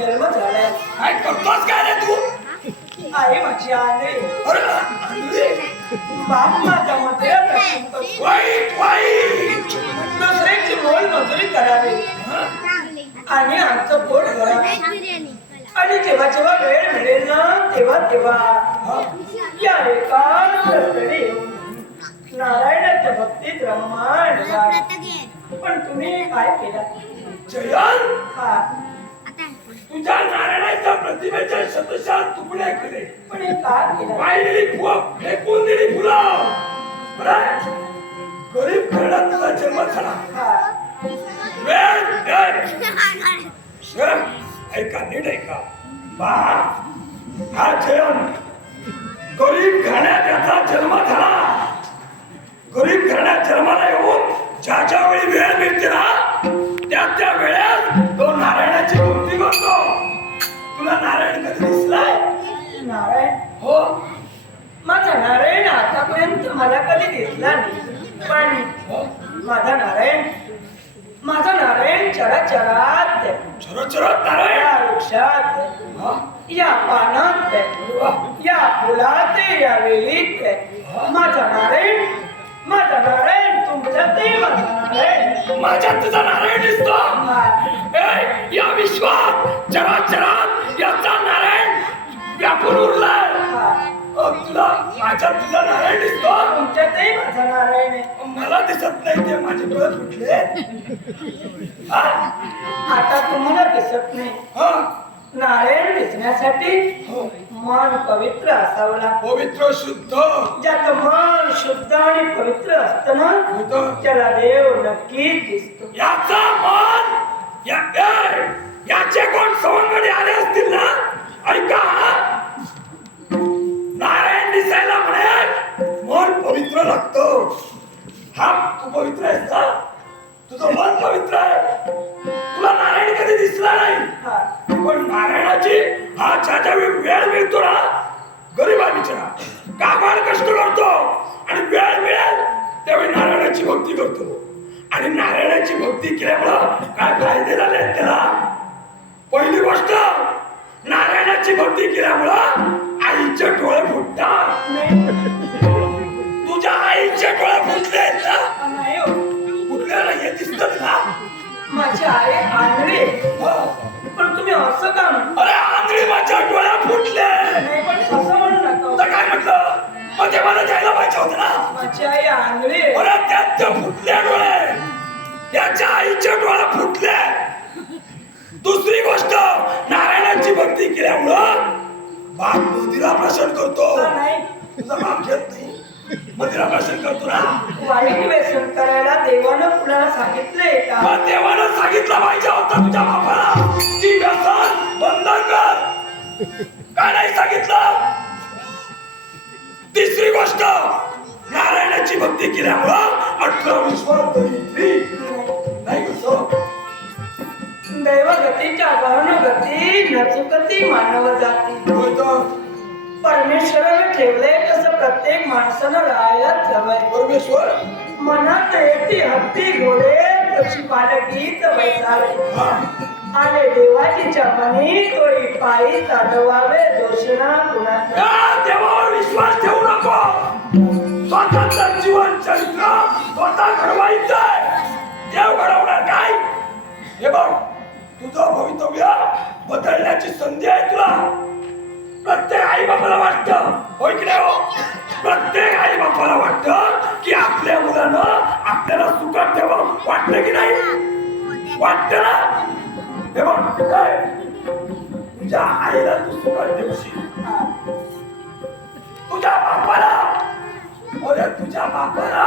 जन्म झालाय काय करतोस काय रे तू? आई माझी आले. अरे अंधे. बाप माझा वाईट वाईट. दुसऱ्याची मोल मजुरी करावी. हा? आणि आमचं पोट भरावे आणि जेव्हा जेव्हा वेळ मिळेल ना तेव्हा तेव्हा? या एका रस्त्याने नारायणाच्या भक्तीत रममाण. पण तुम्ही काय केलं? जयंत हा. तुझ्या नारायणाच्या प्रतिमेच्या शतशात तुकडे केले. पण हे केलं फेकून दिली फुलं? गरीब घरात तुझा जन्म झाला. हा. वेळ वेळ. शरम ऐका नीट ऐका. पहा हा जयंत गरीब घराण्यात याचा जन्म झाला. गरीब घराण्यात जन्माला येऊन ज्या ज्या वेळी वेळ मिळते ना त्या त्या वेळेत तो नारायणाची करतो तुला नारायण कधी दिसलाय? नारायण? हो. माझा नारायण आतापर्यंत मला कधी दिसला नाही. पण हो. माझा नारायण माझा नारायण चराचरात चरो चरो नारायण? या वृक्षात? या पानात. या फुलात या वेलीत माझा नारायण माझा नारायण तुमच्यातही माझा नारायण. माझ्यात तुझा नारायण दिसतो. या विश्वात चराचरात व्यापून उरलाय तुला माझ्यात तुझा नारायण दिसतो तुमच्यातही माझा नारायण आहे मला दिसत नाही ते माझे डोळे फुटले? आता तुम्हाला दिसत नाही? नारायण दिसण्यासाठी हो. मन पवित्र असावं लागतं पवित्र शुद्ध ज्याचं मन शुद्ध आणि पवित्र असतं ना. त्याला देव नक्कीच दिसतो याचा मन या याचे कोण सवंगडी कामाड कष्ट करतो. आणि वेळ मिळेल त्यावेळी नारायणाची भक्ती करतो. आणि नारायणाची भक्ती केल्यामुळं काय फायदे झाले त्याला? पहिली गोष्ट नारायणाची भक्ती केल्यामुळं आईचे डोळे फुटतात. तुझ्या आईचे डोळे फुटले आहेत ना? नाही हो. हे दिसत ना? माझी आई आंधळी. हा. पण तुम्ही असं का म्हणता? अरे आंधळी माझ्या डोळ्या फुटले. असं म्हणू नका. काय म्हटलं? मग ते मला जायला पाहिजे होतं ना. माझी आई आंधळी आहे. अरे त्यात ते फुटले डोळे. याच्या आईचे डोळे फुटले. दुसरी गोष्ट नारायणाची भक्ती केल्यामुळं बाप मोदीला भाषण करतो नाही? तुझा बाप घेत नाही. मोदीला भाषण करतो ना. वाईट व्यसन करायला देवानं कुणाला सांगितलंय का? मग देवानं सांगितलं पाहिजे होता तुझ्या बापाला. की व्यसन बंद कर. काय नाही सांगितलं? तिसरी गोष्ट नारायणाची भक्ती केल्यामुळं अठरा विश्वास तरी नाही दैवगतीच्या गती नचुकती मानव जाती होय तर परमेश्वराने ठेवलंय तसं प्रत्येक माणसानं राहायलाच हवंय. परमेश्वर? मनात येते हत्ती घोडे तशी पालकीत वैसावे हा. आले देवाची मनी तोही पायी चालवावे दोषणा कुणाचा या देवावर विश्वास ठेवू नको. स्वतःचं जीवन चरित्र स्वतः घडवायचंय. देव घडवणार काय? हे बघ तुझं भवितव्य बदलण्याची संधी आहे तुला. प्रत्येक आई बापाला वाटतं. होय की नाही हो? प्रत्येक आई बापाला वाटतं की आपल्या मुलानं आपल्याला सुखात ठेवावं. वाटलं की नाही? वाटतं ना? हे बघ काय? तुझ्या आईला तू सुखात ठेवशील तुझ्या बापाला. अरे तुझ्या बापाला.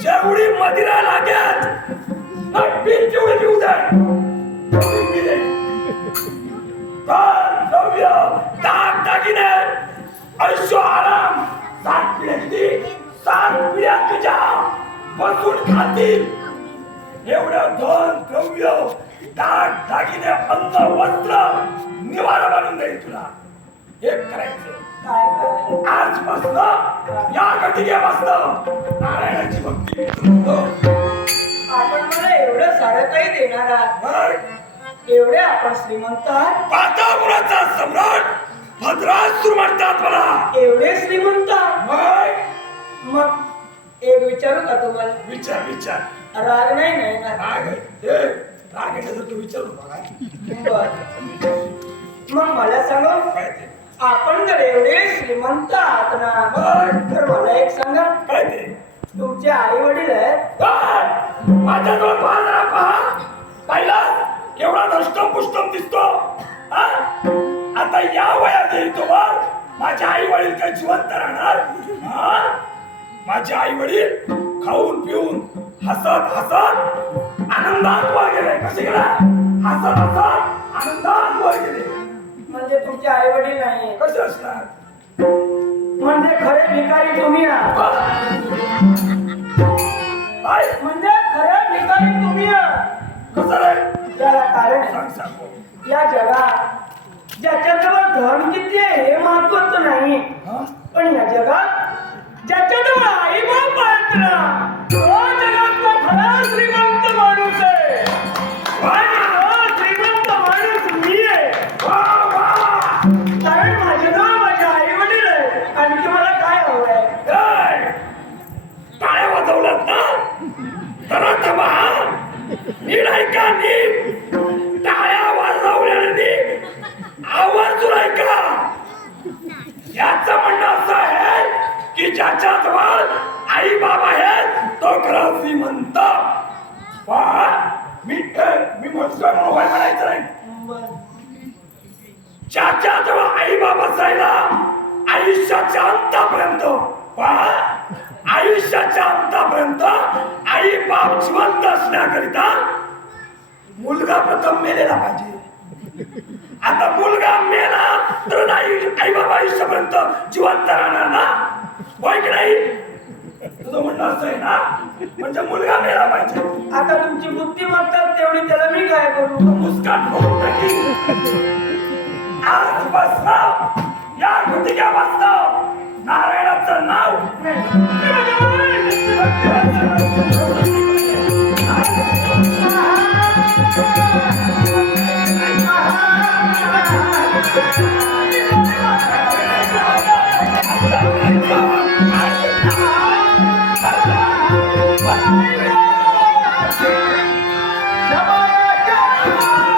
जेवढी मदिरा लागेल ना पीक तेवढी पिऊ दे. तेवढी पी दे. द्रव्य दाग दागिने ऐशो आराम सात पिढ्यांची सात पिढ्या तुझ्या बसून खातील. एवढं धन द्रव्य दाट दागिने अन्न वस्त्र निवारा बनून देईल तुला. एक करायचं. आजपासून या घटिकेपासून नारायणाची भक्ती. आपण मला एवढं सारं काही देणार आहात. एवढे आपण श्रीमंत पातापुराचा सम्राट भद्रासूर म्हणतात मला. एवढे श्रीमंत मग? एक विचारू का तुम्हाला? विचार विचार. राग नाही नाही ना राग आहे. राग आहे तर तू विचारू नका. बर. मग मला सांगा काय ते? आपण जर एवढे श्रीमंत आहात ना तर मला एक सांगा. काय ते? तुमचे आई वडील आहेत? काय? माझ्याजवळ पहा जरा पहा. पाहिला? केवढा धष्टम पुष्टम दिसतो. हा? आता या वयात येईल तो वर माझे आई वडील काही जिवंत राहणार? हा? माझे आई वडील खाऊन पिऊन हसत हसत आनंदात वर गेले. कसे गेला? हसत हसत आनंदात वर गेले. म्हणजे तुमचे आई वडील नाही कसे असणार? म्हणजे खरे भिकारी तुम्ही आहात म्हणजे खरे भिकारी तुम्ही आहात कसं रे? याला कारण आहे. सांग सांग. या जगात ज्याच्याजवळ धन किती आहे हे महत्वाचं नाही? पण या जगात ज्याच्याजवळ आई बाप आहेत ना ना तर आता टाळ्या वाजवल्याने नीट आवाज ऐका. याच म्हणणं असं आहे की ज्याच्या जवळ आई बाबा आहेत तो खरा श्रीमंत. पहा मी मी म्हणतोय मोबाईल म्हणायचं नाही. ज्याच्या जवळ आई बाबा जायला आयुष्याच्या अंतापर्यंत पहा आयुष्याच्या अंतापर्यंत आई बाप जिवंत असण्याकरिता मुलगा प्रथम मेलेला पाहिजे. आता मुलगा मेला तर आई आई बाबा आयुष्यापर्यंत जिवंत राहणार ना? होय की नाही? तुझं म्हणणं असं आहे ना? म्हणजे मुलगा मेला पाहिजे. आता तुमची बुद्धिमत्ता तेवढी त्याला मी काय करू? मुस्कान होऊन टाकी. आज बसनाव या गुटिक्या बसनाव नारायणाचं नाव.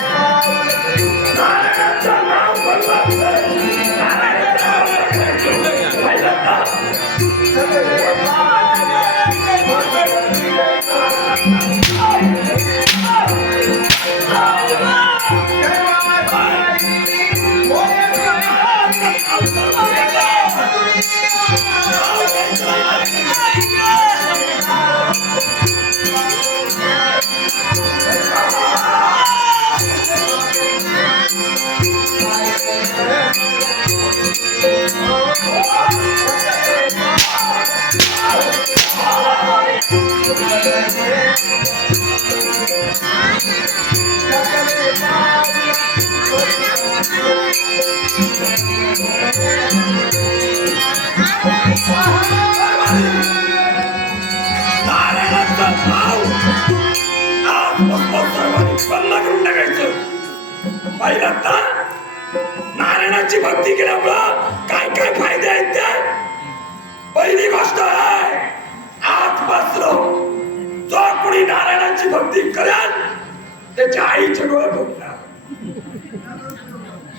भक्ती बाबा करायची. नारायणाचं नाव बोलवायचं. नारायणाची भक्ती केल्यामुळं काय काय फायदे आहेत त्या पहिली गोष्ट आहे आजपासून जो कुणी नारायणाची भक्ती करेल त्याच्या आईचे डोळे फुटणार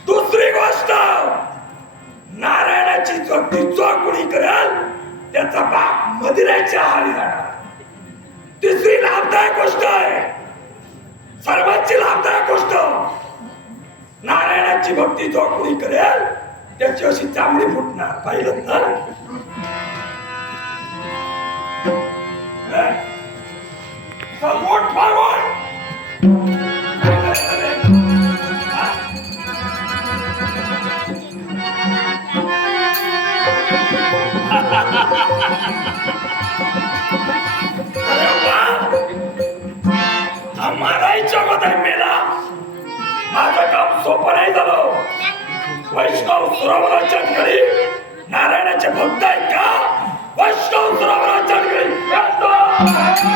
दुसरी गोष्ट नारायणाची भक्ती जो कुणी करेल त्याचा बाप मदिराच्या आहारी जाणार. तिसरी लाभदायक गोष्ट आहे सर्वांची लाभदायक गोष्ट नारायणाची भक्ती जो कोणी करेल त्याची अशी चांगली फुटणार पाहिलं ना हं? Forward, सोपं नाही झालं वैष्णव सरोवराच्या घरी नारायणाचे भक्त आहेत का? वैष्णव सरोवराच्या घरी